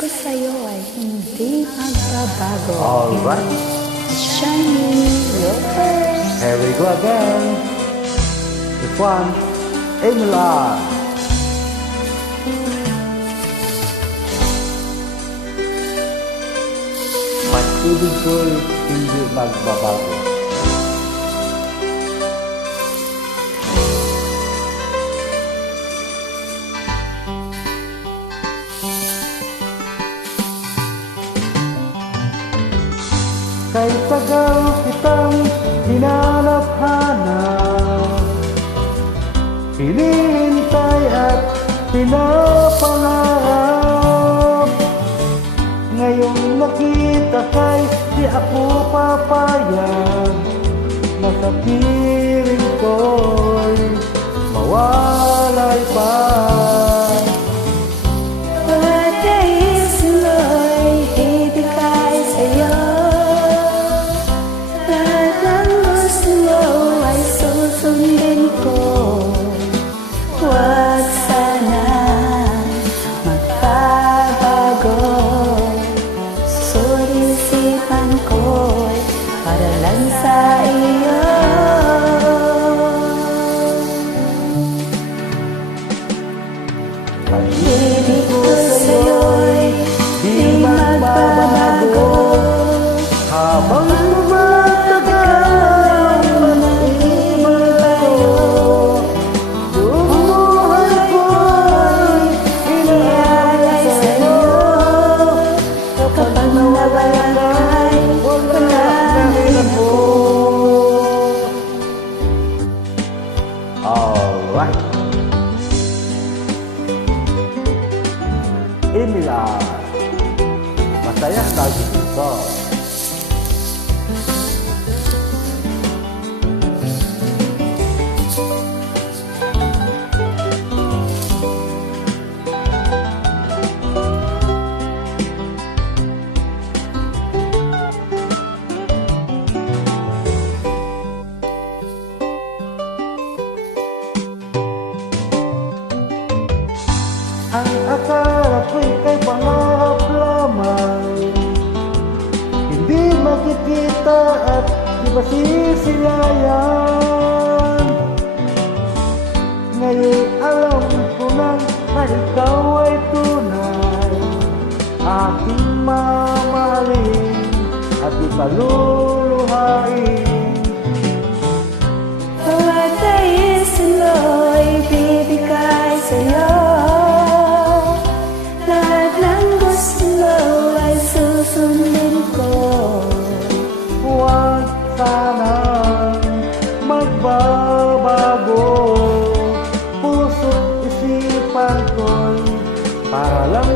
questa io è di Bago. All right. Shiny lovers. Here we go again. This one, Emila. My student girl in the Bagbabago. Kay tagal kitang hinanap-hanap. Hinihintay at pinapangarap. Ngayong nakita kay di ako papayag Na sa piling ko'y mawalay Emirat Pattaya Taj Resort at di ba sisilayan Ngayon alam ko na na ikaw ay tunay. Aking mamahalin at di sanang magbabago. Puso't isipan ko'y para lang